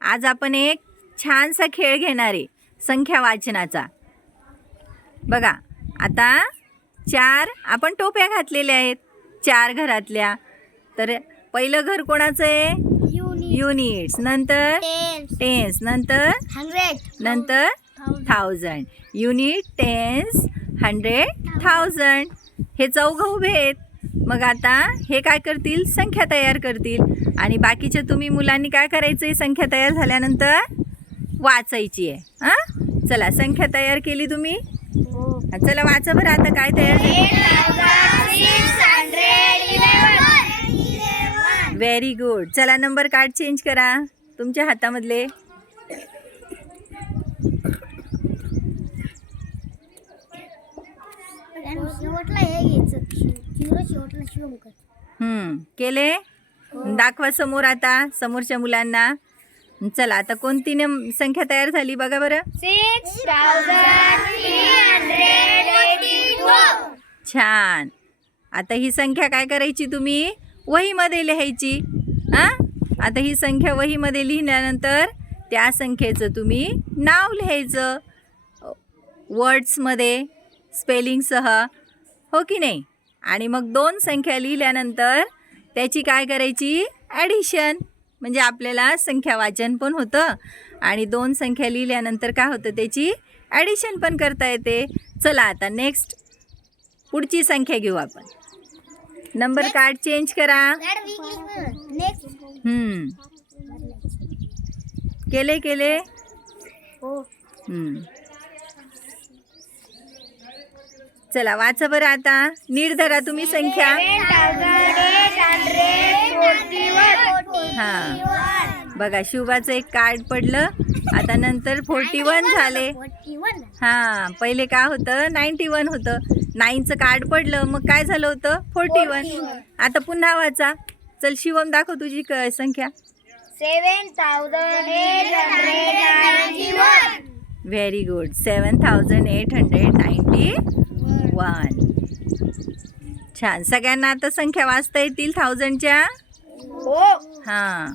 आज आपण एक छानसा खेळ घेणार आहे संख्या वाचनाचा. बघा आता चार आपण टोप्या घातलेल्या आहेत चार घरातल्या. तर पहिलं घर कोणाचं आहे? युनिट्स नंतर? टेन्स नंतर? हंड्रेड नंतर? Thousand unit tens hundred thousand हे चौघं उभे आहेत. मग आता हे काय करतील? संख्या तयार करतील. आणि बाकीच्या तुम्ही मुलांनी काय करायचं आहे संख्या तयार झाल्यानंतर वाचायची आहे. हां? चला संख्या तयार केली तुम्ही? हा, चला वाचा बरं आता काय तयार व्हेरी गुड चला नंबर कार्ड चेंज करा. तुमच्या हातामधले. शेवटला हे घ्यायचं. झिरो शेवटला शिवमुख हम्म, केले? दाखवा समोर आता समोरच्या मुलांना. चला आता कोणती नम संख्या तयार झाली बघा बरं. सिक्स छान. आता ही संख्या काय करायची तुम्ही? वहीमध्ये लिहायची. हां? आता ही संख्या वहीमध्ये लिहिल्यानंतर त्या संख्येचं तुम्ही नाव लिहायचं. वर्ड्समध्ये स्पेलिंगसह. हो की नाही? आणि मग दोन संख्या लिहिल्यानंतर त्याची काय करायची? ॲडिशन म्हणजे आपल्याला संख्या वाचन पण होतं. आणि दोन संख्या लिहिल्यानंतर काय होतं त्याची? ॲडिशन पण करता येते. चला आता नेक्स्ट पुढची संख्या घेऊ आपण. नंबर कार्ड चेंज करा. केले केले हो हम्म. चला वाचा बरं आता. नीट धरा तुम्ही संख्या. हां. बघा शिवबाचं एक कार्ड पडलं. आता नंतर फोर्टी वन झाले. हा हां पहिले काय होतं? नाईन्टी वन होतं. नाईनचं कार्ड पडलं. मग काय झालं होतं? Forty one. आता पुन्हा वाचा. चल शिवम दाखव तुझी क संख्या. Seven thousand very good seven thousand eight hundred ninety छान. सगळ्यांना आता संख्या वाचता येतील थाउजंडच्या हो. हां.